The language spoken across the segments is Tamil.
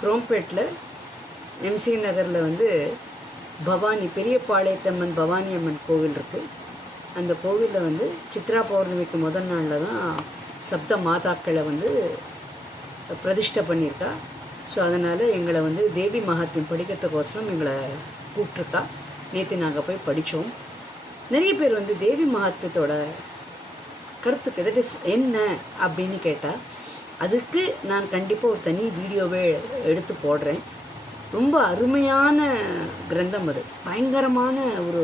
குரோம்பேட்டில் எம்சி நகரில் வந்து பவானி பெரியபாளையத்தம்மன் பவானி அம்மன் கோவில் இருக்குது. அந்த கோவிலில் வந்து சித்ரா பௌர்ணமிக்கு முதல் நாளில் தான் சப்த மாதாக்களை வந்து பிரதிஷ்டை பண்ணியிருக்கா. ஸோ அதனால் எங்களை வந்து தேவி மகாத்மியம் படிக்கிறதுக்கோசரம் எங்களை கூப்பிட்ருக்கா. நேற்று நாங்கள் போய் படித்தோம். நிறைய பேர் வந்து தேவி மகாத்மியத்தோட கருத்துக்கு தட் இஸ் என்ன அப்படின்னு கேட்டால், அதுக்கு நான் கண்டிப்பாக ஒரு தனி வீடியோவே எடுத்து போடுறேன். ரொம்ப அருமையான கிரந்தம் அது, பயங்கரமான ஒரு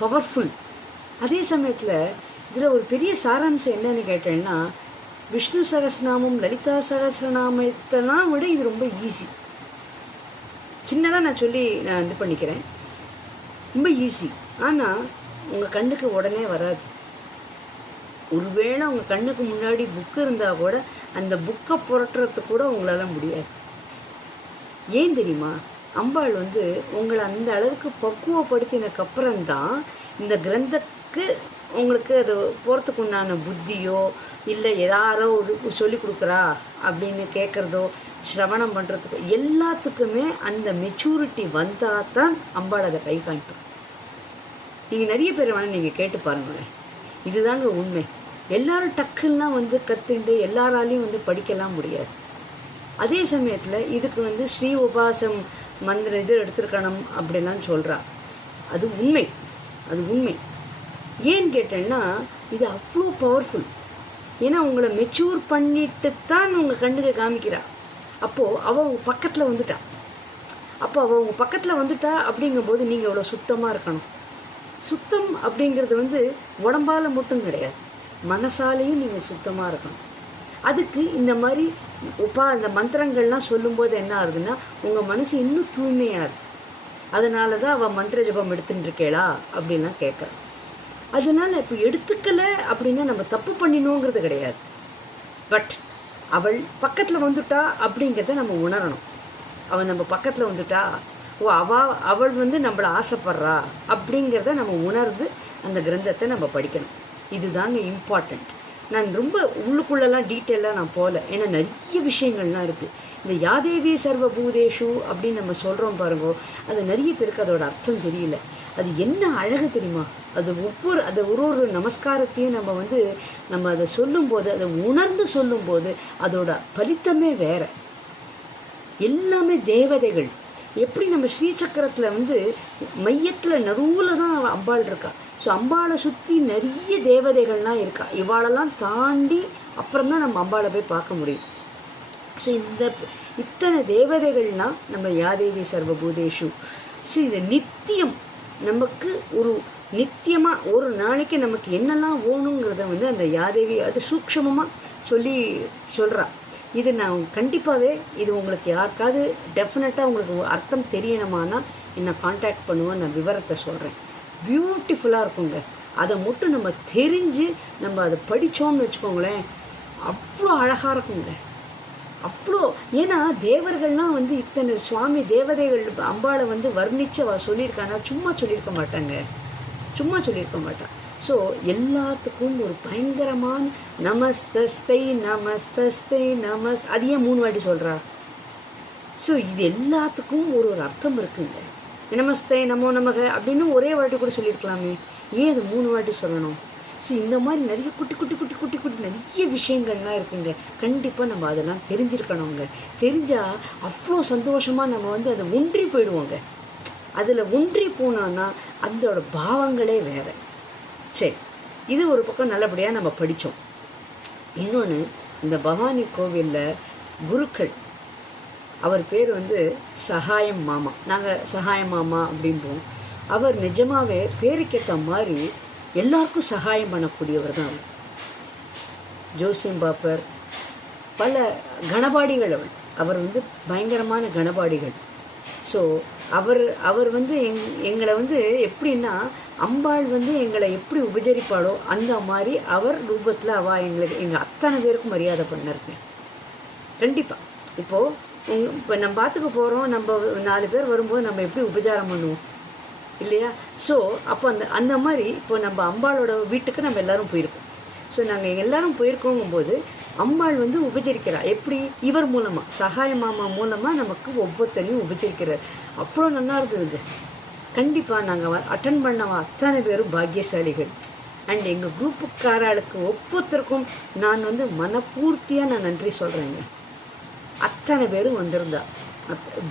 பவர்ஃபுல். அதே சமயத்தில் இதில் ஒரு பெரிய சாராம்சம் என்னன்னு கேட்டேன்னா, விஷ்ணு சகஸ்ரநாமம் லலிதா சகஸ்ரநாமத்தெல்லாம் விட இது ரொம்ப ஈஸி. சின்னதாக நான் சொல்லி நான் இது பண்ணிக்கிறேன், ரொம்ப ஈஸி. ஆனால் உங்கள் கண்ணுக்கு உடனே வராது. ஒருவேளை உங்கள் கண்ணுக்கு முன்னாடி புக்கு இருந்தால் கூட அந்த புக்கை புரட்டுறதுக்கு கூட உங்களால் முடியாது. ஏன் தெரியுமா? அம்பாள் வந்து உங்களை அந்த அளவுக்கு பக்குவப்படுத்தினக்கப்புறம்தான் இந்த கிரந்தத்துக்கு உங்களுக்கு அது போகிறதுக்கு உண்டான புத்தியோ இல்லை யாரோ ஒரு சொல்லி கொடுக்குறா அப்படின்னு கேட்குறதோ சிரவணம் பண்ணுறதுக்கோ எல்லாத்துக்குமே அந்த மெச்சூரிட்டி வந்தால் தான் அம்பாள் அதை கை காட்டும். நீங்கள் நிறைய பேர் வேணால் நீங்கள் கேட்டு பாருங்களேன், இதுதாங்க உண்மை. எல்லாரும் டக்குலாம் வந்து கற்றுண்டு எல்லாராலையும் வந்து படிக்கலாம் முடியாது. அதே சமயத்தில் இதுக்கு வந்து ஸ்ரீ உபாசம் மந்திர இது எடுத்துருக்கணும் அப்படிலாம் சொல்கிறா. அது உண்மை, அது உண்மை. ஏன்னு கேட்டேன்னா இது அவ்வளோ பவர்ஃபுல். ஏன்னா உங்களை மெச்சூர் பண்ணிட்டு தான் உங்கள் கண்ணுக்கு காமிக்கிறா. அப்போது அவள் உங்கள் பக்கத்தில் வந்துட்டா. அப்போ அவள் உங்கள் பக்கத்தில் வந்துட்டா அப்படிங்கும்போது நீங்கள் அவ்வளோ சுத்தமாக இருக்கணும். சுத்தம் அப்படிங்கிறது வந்து உடம்பால் மட்டும் கிடையாது, மனசாலையும் நீங்கள் சுத்தமாக இருக்கணும். அதுக்கு இந்த மாதிரி இந்த மந்திரங்கள்லாம் சொல்லும்போது என்ன ஆகுதுன்னா உங்கள் மனசு இன்னும் தூய்மையாக இருக்குது. அதனால தான் அவள் மந்திர ஜபம் எடுத்துட்டு இருக்கேளா அப்படின்லாம் கேட்குறான். அதனால் இப்போ எடுத்துக்கலை அப்படின்னா நம்ம தப்பு பண்ணினோங்கிறது கிடையாது. பட் அவள் பக்கத்தில் வந்துட்டா அப்படிங்கிறத நம்ம உணரணும். அவள் நம்ம பக்கத்தில் வந்துட்டா, அவள் வந்து நம்மளை ஆசைப்படுறா அப்படிங்கிறத நம்ம உணர்ந்து அந்த கிரந்தத்தை நம்ம படிக்கணும். இதுதாங்க இம்பார்ட்டண்ட். நான் ரொம்ப உள்ளுக்குள்ளெல்லாம் டீட்டெயிலாக நான் போகல, ஏன்னா நிறைய விஷயங்கள்லாம் இருக்குது. இந்த யாதேவி சர்வபூதேஷு அப்படின்னு நம்ம சொல்கிறோம் பாருங்கோ, அது நிறைய பேருக்கு அதோட அர்த்தம் தெரியல. அது என்ன அழகு தெரியுமா? அது ஒரு நமஸ்காரத்தையும் நம்ம அதை சொல்லும்போது, அதை உணர்ந்து சொல்லும்போது அதோட பலித்தமே வேறு. எல்லாமே தேவதைகள். எப்படி நம்ம ஸ்ரீசக்கரத்தில் வந்து மையத்தில் நடுவில் தான் அம்பாள் இருக்கா. ஸோ அம்பாளை சுற்றி நிறைய தேவதைகள்லாம் இருக்கா. இவாளெல்லாம் தாண்டி அப்புறம்தான் நம்ம அம்பாளை போய் பார்க்க முடியும். ஸோ இத்தனை தேவதைகள்னால் நம்ம யாதேவி சர்வபூதேஷு. ஸோ இது நித்தியம் நமக்கு ஒரு நித்தியமாக ஒரு நாளைக்கு நமக்கு என்னெல்லாம் வேணுங்கிறத வந்து அந்த யாதேவி அது சூக்ஷமமாக சொல்கிறா. இது நான் கண்டிப்பாகவே இது உங்களுக்கு யாருக்காவது டெஃபினட்டாக உங்களுக்கு அர்த்தம் தெரியணுமானா என்னை காண்டாக்ட் பண்ணுவேன், நான் விவரத்தை சொல்கிறேன். பியூட்டிஃபுல்லாக இருக்குங்க. அதை மட்டும் நம்ம தெரிஞ்சு நம்ம அதை படித்தோம்னு வச்சுக்கோங்களேன், அவ்வளோ அழகாக இருக்குங்க, அவ்வளோ. ஏன்னா தேவர்கள்லாம் வந்து இத்தனை சுவாமி தேவதைகள் அம்பாளை வந்து வர்ணித்து அவள் சொல்லியிருக்கானா சும்மா சொல்லியிருக்க மாட்டாங்க, சும்மா சொல்லியிருக்க மாட்டான். ஸோ எல்லாத்துக்கும் ஒரு பயங்கரமான நமஸ்தஸ்தை நமஸ்தஸ்தை அது ஏன் 3 வாட்டி சொல்கிறா? ஸோ இது எல்லாத்துக்கும் ஒரு அர்த்தம் இருக்குங்க. நமஸ்தே நமோ நமக அப்படின்னு ஒரே வாட்டி கூட சொல்லியிருக்கலாமே, ஏன் அது 3 வாட்டி சொல்லணும்? ஸோ இந்த மாதிரி நிறைய குட்டி குட்டி குட்டி குட்டி குட்டி நிறைய விஷயங்கள்லாம் இருக்குங்க. கண்டிப்பாக நம்ம அதெல்லாம் தெரிஞ்சிருக்கணுங்க. தெரிஞ்சால் அவ்வளோ சந்தோஷமாக நம்ம வந்து அதை ஒன்றி போயிடுவோங்க. அதில் ஒன்றி போனோன்னா அதோட பாவங்களே வேறு. சரி, இது ஒரு பக்கம் நல்லபடியாக நம்ம படித்தோம். இன்னொன்று, இந்த பவானி கோவிலில் குருக்கள், அவர் பேர் வந்து சகாயம் மாமா, நாங்கள் சகாயம் மாமா அப்படிம்போம். அவர் நிஜமாகவே பேருக்கேற்ற மாதிரி எல்லாருக்கும் சகாயம் பண்ணக்கூடியவர் தான் அவர். ஜோசியம் பாப்பர், பல கணபாடிகள் அவர் வந்து பயங்கரமான கணபாடிகள். ஸோ அவர் வந்து எங்களை வந்து எப்படின்னா அம்பாள் வந்து எங்களை எப்படி உபச்சரிப்பாளோ அந்த மாதிரி அவர் ரூபத்தில் எங்கள் அத்தனை பேருக்கும் மரியாதை பண்ணிருக்கேன். கண்டிப்பாக இப்போ நம்ம பாத்துக்கு போகிறோம், நம்ம 4 பேர் வரும்போது நம்ம எப்படி உபச்சாரம் பண்ணுவோம் இல்லையா? ஸோ அப்போ அந்த மாதிரி இப்போ நம்ம அம்பாளோட வீட்டுக்கு நம்ம எல்லோரும் போயிருக்கோம். ஸோ நாங்கள் எல்லோரும் போயிருக்கோங்கும்போது அம்பாள் வந்து உபச்சரிக்கிறார். எப்படி? இவர் மூலமாக, சகாய மாமா மூலமாக நமக்கு ஒவ்வொருத்தரையும் உபச்சரிக்கிறார். அவ்வளோ நல்லா இருந்தது. கண்டிப்பாக நாங்கள் அட்டன் பண்ணவா அத்தனை பேரும் பாக்கியசாலிகள். அண்ட் எங்கள் குரூப்புக்காரர்களுக்கு ஒவ்வொருத்தருக்கும் நான் வந்து மனப்பூர்த்தியாக நான் நன்றி சொல்கிறேங்க. அத்தனை பேரும் வந்திருந்தா,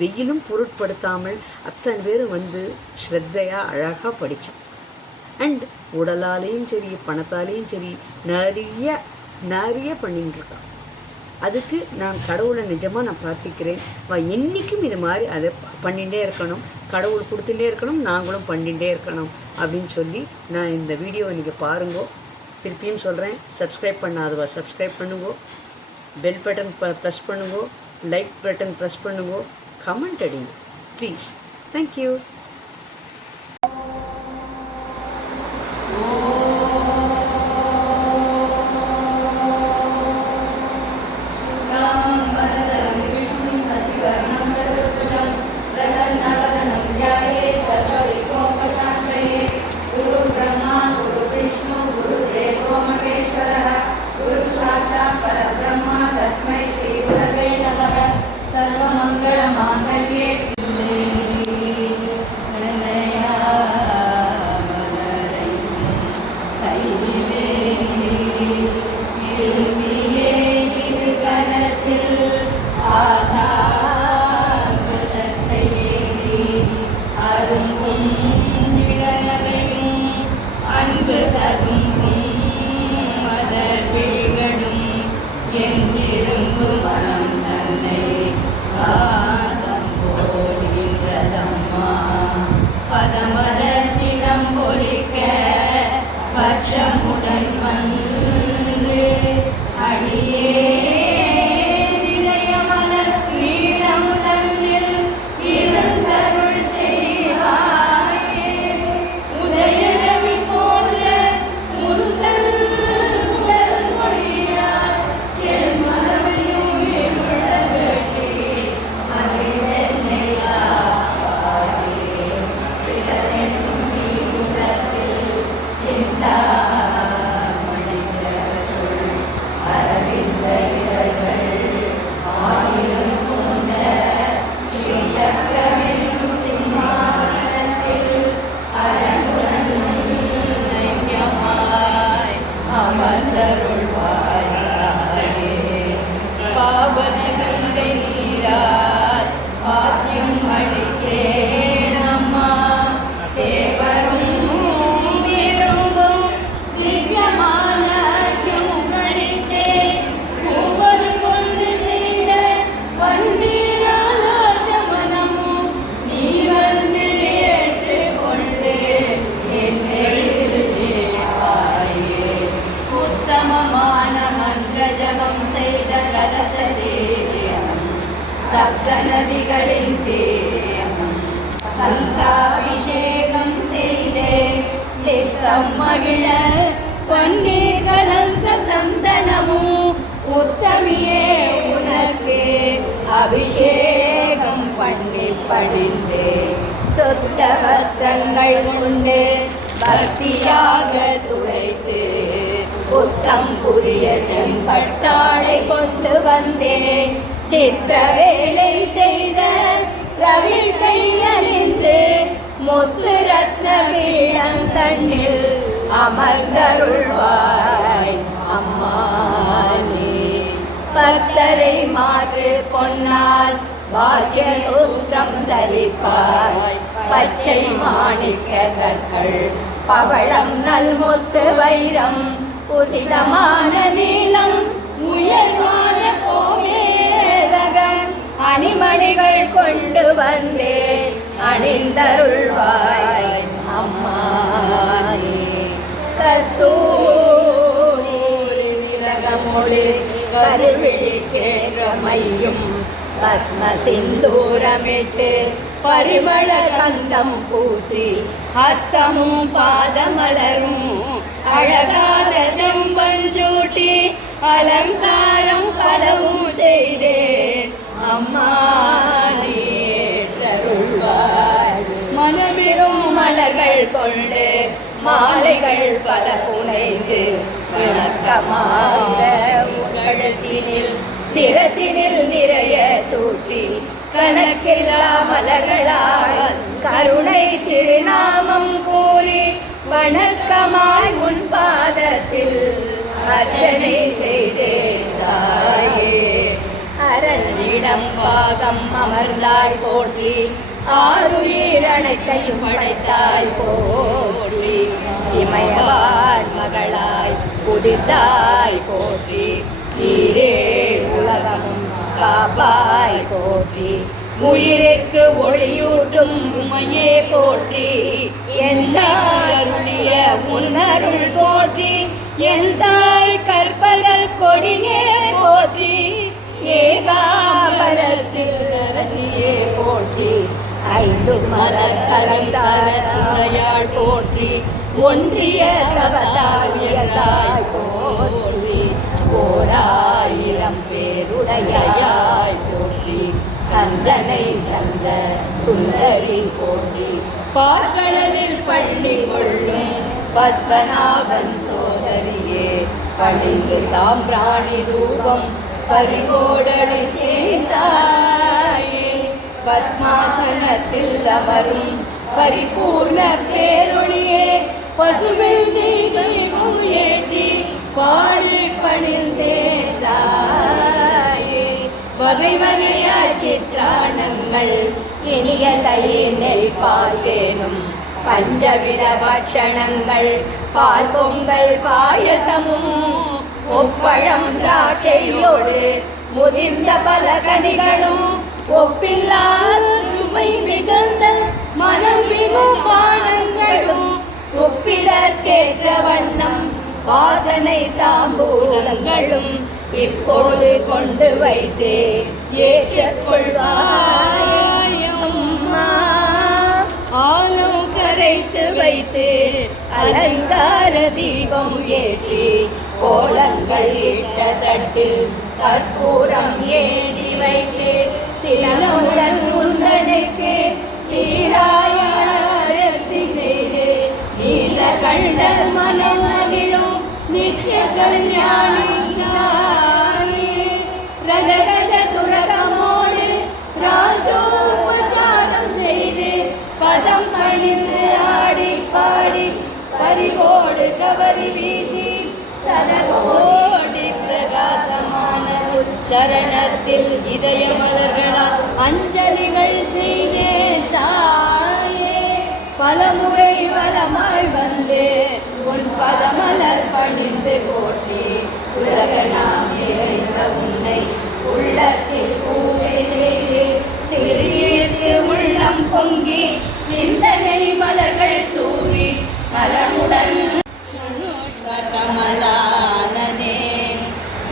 வெயிலும் பொருட்படுத்தாமல் அத்தனை பேரும் வந்து ஸ்ரத்தையாக அழகாக படித்தான். அண்ட் உடலாலேயும் சரி பணத்தாலேயும் சரி நிறைய பண்ணிட்டு இருக்கான். அதுக்கு நான் கடவுளை நிஜமாக நான் பிரார்த்திக்கிறேன். என்றைக்கும் இது மாதிரி அதை பண்ணிகிட்டே இருக்கணும், கடவுள் கொடுத்துட்டே இருக்கணும், நாங்களும் பண்ணிகிட்டே இருக்கணும் அப்படின்னு சொல்லி நான் இந்த வீடியோவை நீங்கள் பாருங்கோ. திருப்பியும் சொல்கிறேன், சப்ஸ்கிரைப் பண்ணாதவா சப்ஸ்கிரைப் பண்ணுங்கோ, பெல் பட்டன் ப்ரெஸ் பண்ணுங்கோ, லைக் பட்டன் ப்ரெஸ் பண்ணுங்கோ, கமெண்ட் அடிங்க ப்ளீஸ். தேங்க்யூ. பட்சமுடன் வந்து அடியே நிலையமலர் கிரீடம் தன்னில் இருந்தருள் செய்வாயே. உதயரவி போன்ற முருகன் உடல் மொழியார் என் மனமையும் விழகட்டி அறிவென்னையா சில சென்றும் தீவுடத்தில் சிந்தா சப்த நதிகளின் தீர்த்தம் சந்தாபிஷேகம் செய்தே சித்தம் மகிழ பன்னீர் கலந்த சந்தனமும் உத்தமியே உனக்கு அபிஷேகம் பண்ணி படிந்தே சொத்த வஸ்திரங்கள் கொண்டு பக்தியாக துளைத்து புத்தம் புதிய செம்பட்டாளை கொண்டு வந்தேன். சித்திர வேலை செய்த ரவில் கையணிந்து முத்து ரத்ன வீணம் தண்ணில் அமர்ந்தருள்வாய் அம்மானே. பக்தரை மாற்று பொன்னால் பாக்கிய சூத்திரம் தரிப்பாய். பச்சை மாணிக்க கற்கள் பவழம் நல்முத்து வைரம் உசிதமான நீளம் உயர்வான கோமேதகன் அணிமணிகள் கொண்டு வந்தேன் அணிந்தருள்வாய் அம்மானே. கஸ்தூரி நிலகமொழி கருவிழி கேற்றமையும் பஸ்ம சிந்தூரமிட்டு பரிமள கந்தம் பூசி ஹஸ்தமும் பாதமலரும் அழகான செம்பஞ்சூட்டி அலங்காரம் பலவும் செய்தேன் அம்மா நீற்றருள்வாய். மனமிரும் மலர்கள் கொண்டு மாலைகள் பல புனைந்து விளக்கமாக உங்கழத்தினில் சிரசினில் நிறைய சூட்டி கணக்கில்லா மலர்களால் கருணை திருநாமம் கூறி வணக்கமாய் உன் பாதத்தில் அர்ச்சனை செய்தேன் தாயே. அரண்யிடம் பாகம் அமர்ந்தாய் போற்றி, ஆருயிர் அனைத்தையும் படைத்தாய் போற்றி, இமயவான் மகளாய் உதித்தாய் போற்றி, நீரே உலகமும் காப்பாய் போற்றி, உயிருக்கு ஒளியூட்டும் உமையே போற்றி, எந்தாருடைய முன்னருள் போற்றி, எந்தாய் கற்பகல் கொடியே போற்றி, ஏகாம்பரத்தில் அரணியே போற்றி, ஐந்து மலர் கலந்தாள் போற்றி, ஒன்றிய தவத்தாய் போற்றி, ஓராயிரம் பேருடையாய் போற்றி, கந்தனை தந்த சுந்தரி போற்றி, பார்க்கடலில் பள்ளி கொள்ளும் பத்மநாபன் சோதரியே, பளிங்கு சாம்பிராணி ரூபம் பரிவோடடை தேந்தாயே, பத்மாசனத்தில் அமரும் பரிபூர்ண பேரொழியே, பசுவில் நீ தீபம் ஏற்றி பாடி பணிந்தேந்தாயே, வகை வகையாய் சித்திராணங்கள் இனிய தயிரில் பார்த்தேனும் பஞ்சவித பட்சணங்கள் பால் பொங்கல் பாயசமும் ஒப்பழம் திராட்சையோடு முதிர்ந்த பல கனிகளும் ஒப்பில்லா சுமை மிகுந்த மனம் மிகும் பானங்களும் ஒப்பிலற்கேற்ற வண்ணம் வாசனை தாம்பூலங்களும் இப்போது கொண்டு வைத்தே ஏற்றுக்கொள்வாயம்மா. ஆலம் கரைத்து வைத்து அலங்கார தீபம் ஏற்றி கோலங்கள் இட்ட தட்டில் கற்பூரம் ஏற்றி வைத்து சிலமுடன் முந்தனைக்கு சீராயத்தி செய்து நீல கண்டல் மனம் மகிழும் நித்திய கல்யாணிக்காயே, ரககஜ துரகமோடு ராஜோபச்சாரம் செய்து பதம் பணிந்து ஆடி பாடி பரிவோடு கவரி வீசி சதகோடி பிரகாசமான சரணத்தில் இதய மலர்களால் அஞ்சலிகள் செய்தே தாயே. பலமுறை வலமாய் வந்து உன் பதமலர் பணிந்து போற்றி, உலக நாம் நிறைந்த உன்னை உள்ளத்தில் பூஜை செய்து சிறியது உள்ளம் பொங்கி சிந்தனை மலர்கள் தூவி நலமுடன் கமலானனே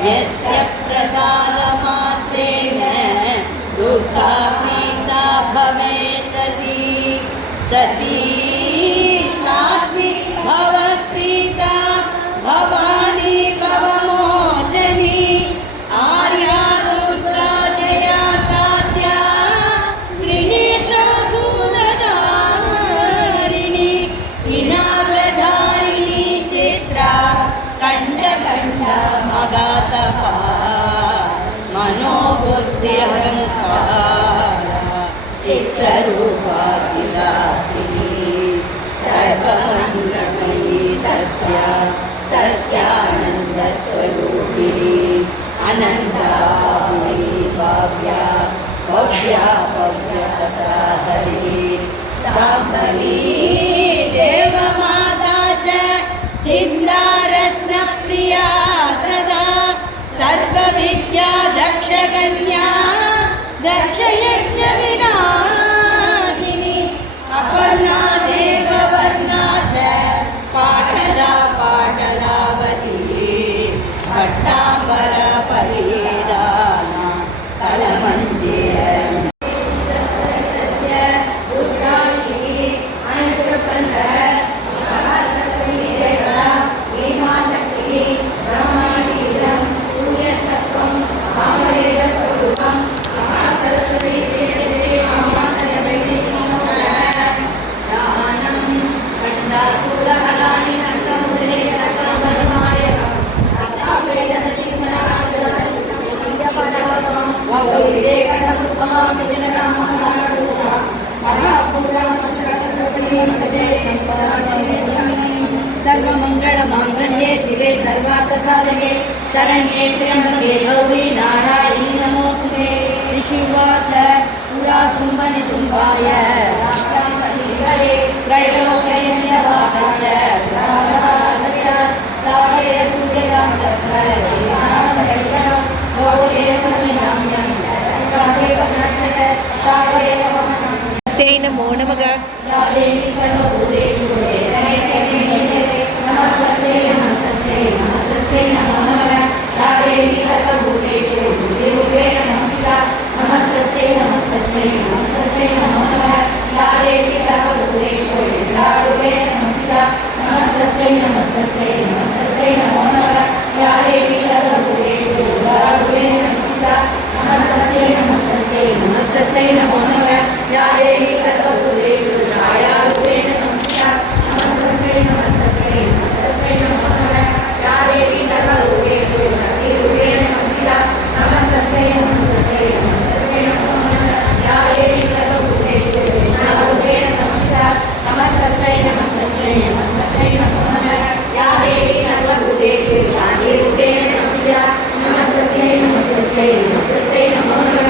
யஸ்ய பிரசாத மாத்ரேன துர்காபீதா பவே சதி சதி சாத்விக் பவத்ரீதா பவானி பவமோசனி ஆர்யா துர்கா ஜயா சாத்யா த்ரிநேத்ரா சூலதாரிணி விநாகதாரிணி சித்ரா கண்ட கண்ட மகாதபா மனோபுத்தி அகங்கார சித்ரரூபாசிலாசினி சர்வமங்கமயி சத்யா சத்யானந்த ஸ்வரூபிணி அனந்தாபுரி பவ்யா பவ்யா பவ்ய சதாசரி சாம்பலி தேவமாதா ச சிந்தாரத்ன பிரியா சதா சர்வவித்யா தக்ஷகன்யா தக்ஷயஜ்ஞ விநாசினி அபர்ணா தேவவர்ணா ச பாடலா பாடலாவதி பட்டாம்பர பரிதானா தலமஞ்சேர सर्वमङ्गलमाङ्गल्ये शिवे सर्वार्थसाधके शरण्ये त्र्यम्बके गौरी नारायणी नमोऽस्तुते। ऋषिवाच पुरा शुम्भनिशुम्भाय राष्ट्रां त्रैलोक्यवादाय तावय सूर्यगां नमो नमः। देवी सर्वभूतेषु नमस्ते नमस्ते नमस्ते नमो नमः। या देवी सर्वभूतेषु बुद्धिरूपेण संस्थिता नमस्ते नमस्ते नमस्ते नमो नमः। या देवी सर्वभूतेषु विद्यारूपेण संस्थिता नमस्ते नमस्ते नमस्ते नमो नमः। या देवी सर्वभूतेषु विद्यारूपेण संस्थिता नमस्ते नमस्ते नमस्ते नमो नमः। या देवी सर्वभूतेषु छायारूपेण संस्थिता नमस्ते नमस्ते नमस्ते नमो नमः। या देवी सर्वभूतेषु शक्तिरूपेण संस्थिता नमस्ते नमस्ते नमस्ते नमो नमः। या देवी सर्वभूतेषु विष्णुरूपेण संस्थिता नमस्ते नमस्ते नमस्ते नमो नमः। या देवी सर्वभूतेषु शान्तिरूपेण संस्थिता नमस्ते नमस्ते नमस्ते नमो नमः।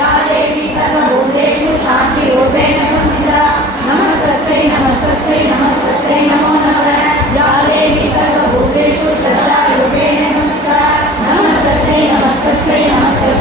या देवी सर्वभूतेषु शान्तिरूपेण संस्थिता नमस्ते नमस्ते नमस्ते नमो नमः। या देवी सर्वभूतेषु श्रद्धारूपेण संस्थिता नमस्ते नमस्ते नमस्ते